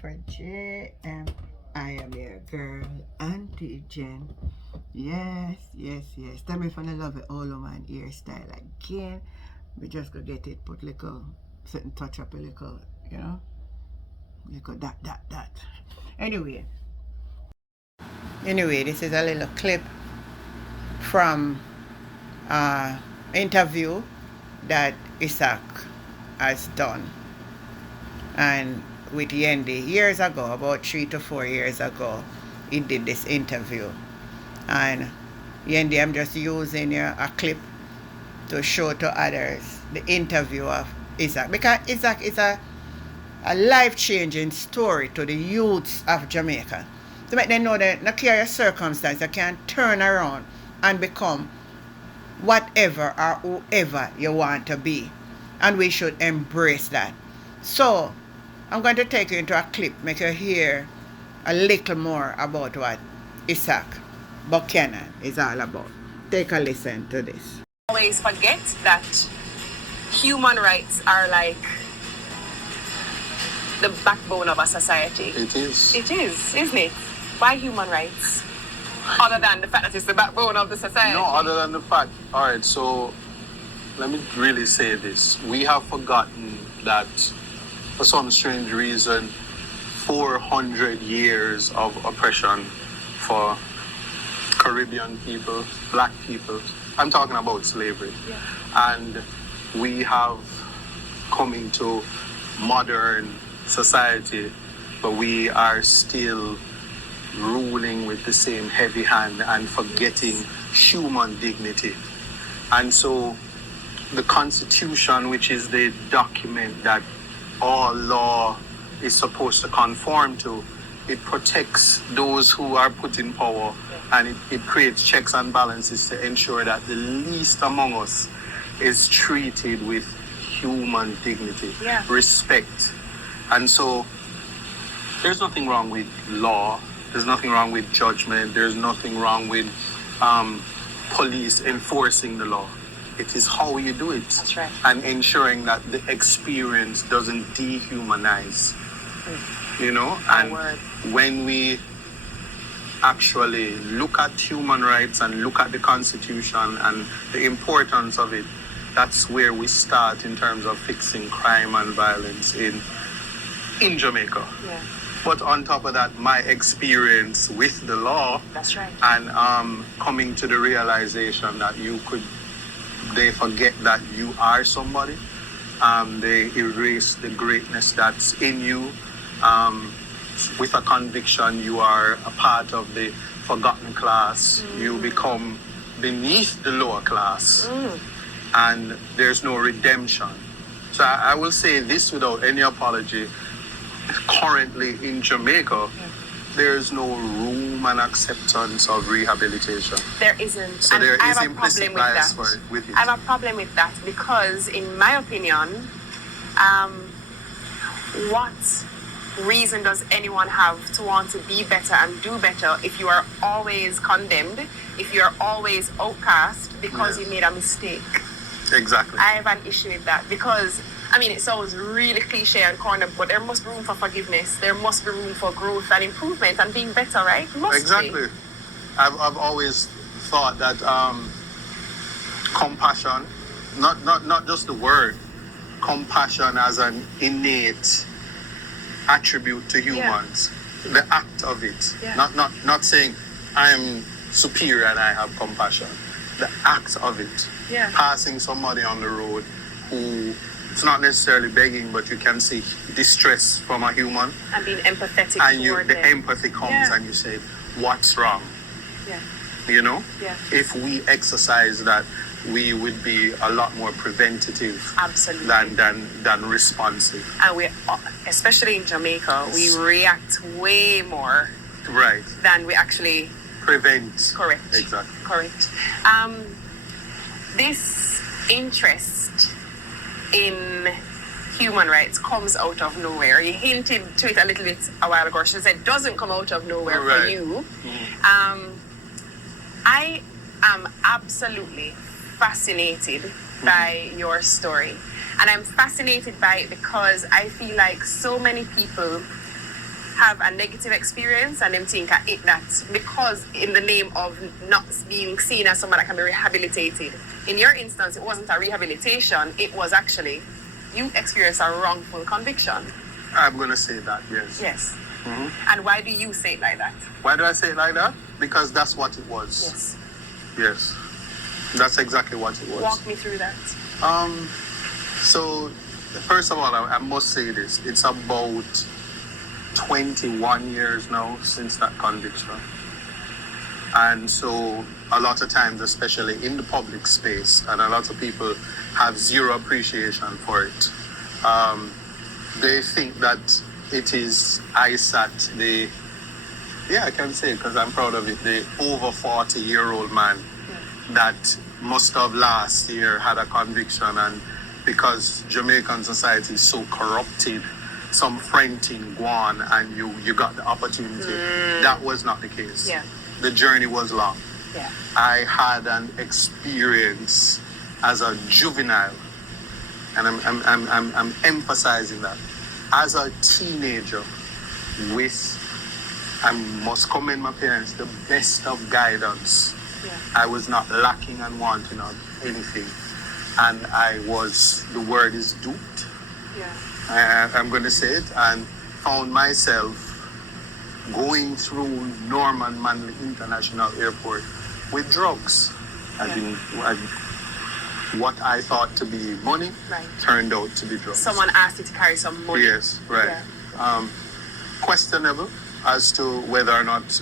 for J, and I am your girl, Auntie Jen. Yes. Tell me if I love it all over my hairstyle again. We just go get it, put little, certain touch up a little, you know, little that. Anyway, this is a little clip from interview that Isac has done, and with Yendi years ago, about 3 to 4 years ago, he did this interview. And Yendi, I'm just using a clip to show to others the interview of Isac, because Isac is a life-changing story to the youths of Jamaica, to make them know that no care your circumstance, you can turn around and become whatever or whoever you want to be, and we should embrace that. So I'm going to take you into a clip, make you hear a little more about what Isat Buchanan is all about. Take a listen to this. Always forget that human rights are like the backbone of a society. It is. It is, isn't it? Why human rights? Other than the fact that it's the backbone of the society. No, other than the fact. All right, so let me really say this. We have forgotten that for some strange reason, 400 years of oppression for Caribbean people, black people. I'm talking about slavery. Yeah. And we have come into modern society, but we are still ruling with the same heavy hand and forgetting human dignity. And so the Constitution, which is the document that all law is supposed to conform to, it protects those who are put in power, and it creates checks and balances to ensure that the least among us is treated with human dignity, respect. And so there's nothing wrong with law, there's nothing wrong with judgment, there's nothing wrong with police enforcing the law. It is how you do it. That's right. And ensuring that the experience doesn't dehumanize. You know? And when we actually look at human rights and look at the Constitution and the importance of it, that's where we start in terms of fixing crime and violence in Jamaica. Yeah. But on top of that, my experience with the law, that's right, and coming to the realization that they forget that you are somebody. They erase the greatness that's in you. With a conviction, you are a part of the forgotten class. You become beneath the lower class. And there's no redemption. So I will say this without any apology. Currently in Jamaica, there's no room and acceptance of rehabilitation. There isn't. So and there I is have a implicit problem bias with that. with it. I have a problem with that because, in my opinion, what reason does anyone have to want to be better and do better if you are always condemned, if you are always outcast because you made a mistake? Exactly. I have an issue with that because, I mean, it sounds really cliche and corner, but there must be room for forgiveness. There must be room for growth and improvement and being better, right? Exactly. I've always thought that compassion, not just the word, compassion as an innate attribute to humans. The act of it. Not saying I am superior and I have compassion. The act of it. Passing somebody on the road who it's not necessarily begging, but you can see distress from a human. And being empathetic and toward the them. empathy comes and you say, what's wrong? You know? If we exercise that, we would be a lot more preventative than responsive. And we, especially in Jamaica, we react way more than we actually prevent. Correct. Exactly. Correct. This interest in human rights comes out of nowhere. You hinted to it a little bit a while ago. She said it doesn't come out of nowhere for you. I am absolutely fascinated by your story. And I'm fascinated by it because I feel like so many people have a negative experience and them think I it that because in the name of not being seen as someone that can be rehabilitated. In your instance, it wasn't a rehabilitation, it was actually you experienced a wrongful conviction. I'm going to say that, yes. Yes. Mhm. And why do you say it like that? Why do I say it like that? Because that's what it was. Yes. Yes. That's exactly what it was. Walk me through that. So, first of all, I must say this. It's about 21 years now since that conviction. And so, a lot of times, especially in the public space, and a lot of people have zero appreciation for it. They think that it is Isat, I can say it because I'm proud of it, the over 40-year-old man that must have last year had a conviction, and because Jamaican society is so corrupted, some friend thing go on and you got the opportunity. That was not the case. Yeah. The journey was long. Yeah. I had an experience as a juvenile, and I'm emphasizing that, as a teenager with, I must commend my parents, the best of guidance. Yeah. I was not lacking and wanting of anything. And I was, the word is duped. Yeah. I'm going to say it, and found myself going through Norman Manley International Airport with drugs. What I thought to be money turned out to be drugs. Someone asked you to carry some money. Yes, right. Yeah. Questionable as to whether or not,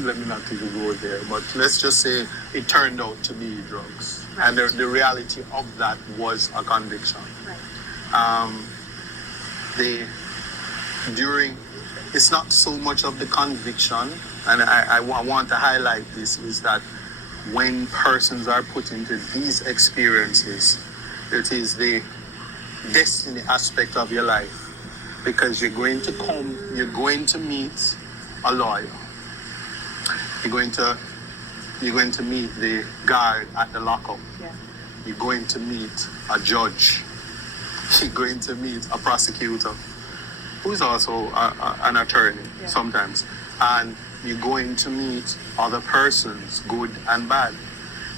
let me not even go there, but let's just say it turned out to be drugs. Right. And the reality of that was a conviction. Right. It's not so much of the conviction, and I want to highlight this, is that when persons are put into these experiences, it is the destiny aspect of your life, because you're going to meet a lawyer, you're going to meet the guard at the lockup, you're going to meet a judge, you're going to meet a prosecutor who's also an attorney sometimes, and you're going to meet other persons, good and bad.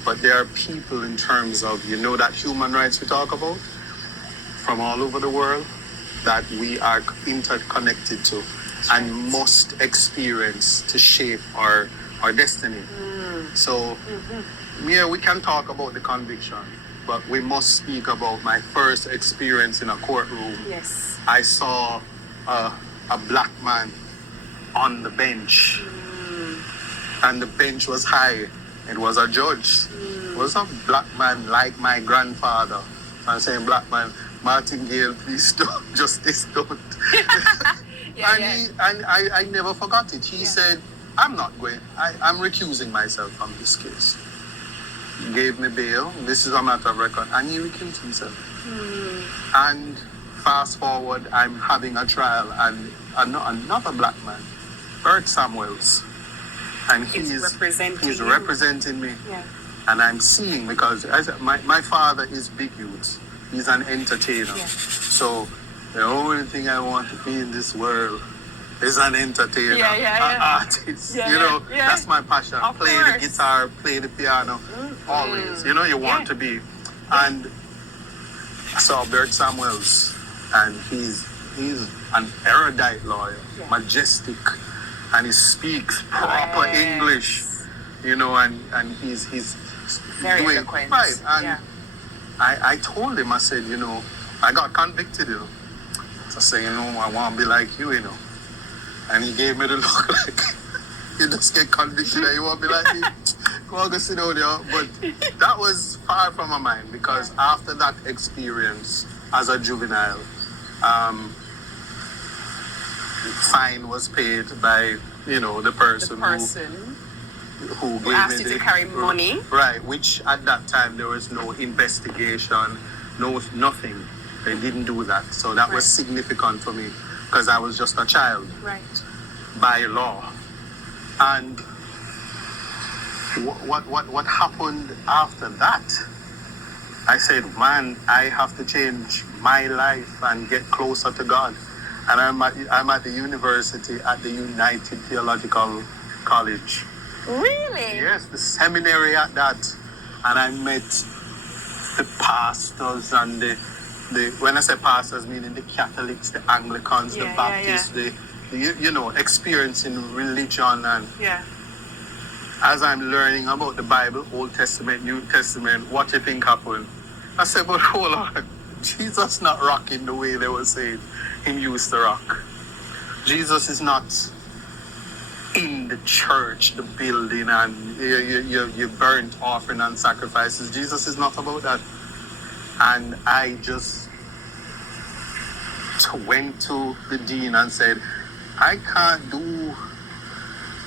But there are people in terms of, that human rights we talk about, from all over the world, that we are interconnected to and must experience to shape our destiny. So, we can talk about the conviction, but we must speak about my first experience in a courtroom. Yes. I saw a black man on the bench, and the bench was high. It was a judge. It was a black man like my grandfather. I'm saying, black man, Martin Gale, please don't, justice don't. I never forgot it. He said, I'm recusing myself from this case. He gave me bail. This is a matter of record. And he recused himself. And fast forward, I'm having a trial, and another black man, Bert Samuels, and he's representing me. Yeah. And I'm seeing, because my father is big youth. He's an entertainer. Yeah. So the only thing I want to be in this world is an entertainer, an artist. That's my passion. Play the guitar, play the piano, always. You want to be. And I saw Bert Samuels, and he's an erudite lawyer, majestic, and he speaks proper English, and he's very doing eloquent. Right. And I told him, I said, I got convicted, So I said, I want to be like you, And he gave me the look like, you just get convicted and you want to be like me. Go on, go sit down there. But that was far from my mind, because after that experience as a juvenile, fine was paid by, the person who asked you to carry money. Right, which at that time there was no investigation, nothing. They didn't do that. So that was significant for me, because I was just a child. Right. By law. And what happened after that? I said, man, I have to change my life and get closer to God. And I'm at the university at the United Theological College. Really? Yes, the seminary at that. And I met the pastors and the when I say pastors, meaning the Catholics, the Anglicans, the Baptists, the experiencing religion. And as I'm learning about the Bible, Old Testament, New Testament, what do you think happened? I said, but hold on, Jesus not rocking the way they were saying him used to rock. Jesus is not in the church, the building, and you burnt offering and sacrifices. Jesus is not about that. And I just went to the dean and said, I can't do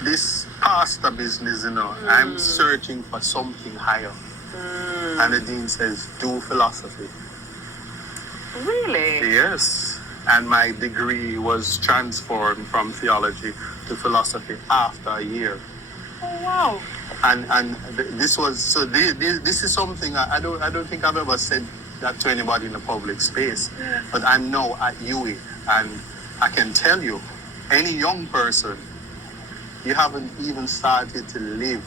this pastor business, I'm searching for something higher. And the dean says, do philosophy. Really? Yes. And my degree was transformed from theology to philosophy after a year. Oh, wow. And this was, so this is something I don't think I've ever said that to anybody in the public space. But I'm now at UWI, and I can tell you, any young person, you haven't even started to live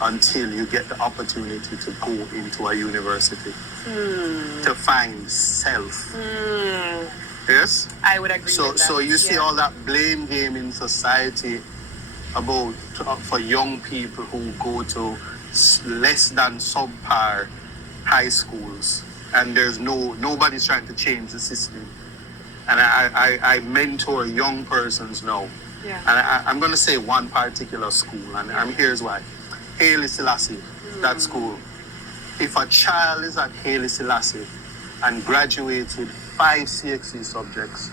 until you get the opportunity to go into a university to find self. Yes? I would agree with that. So you see all that blame game in society about for young people who go to less than subpar high schools, and there's nobody's trying to change the system. And I mentor young persons now. And I'm going to say one particular school, and here's why. Haile Selassie, that school. If a child is at Haile Selassie and graduated 5 CXC subjects,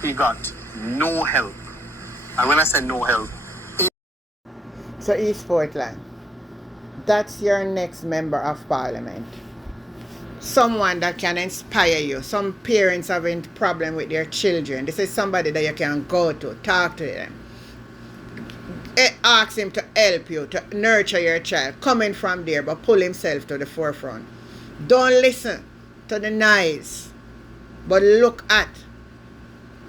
he got no help. And when I say no help... So East Portland, that's your next member of parliament. Someone that can inspire you. Some parents having problem with their children. This is somebody that you can go to, talk to them. Ask him to help you, to nurture your child. Coming from there, but pull himself to the forefront. Don't listen to the noise, but look at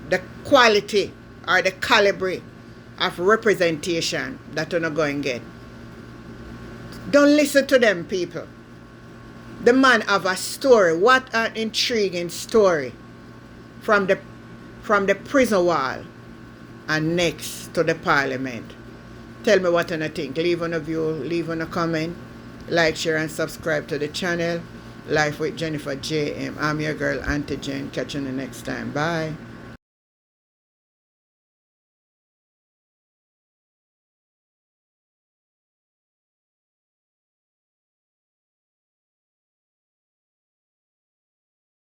the quality or the caliber of representation that you're not going to get. Don't listen to them, people. The man have a story. What an intriguing story. From the prison wall and next to the parliament. Tell me what you think. Leave on a view, leave on a comment. Like, share, and subscribe to the channel. Life with Jennifer JM. I'm your girl, Auntie Jen. Catch you the next time. Bye.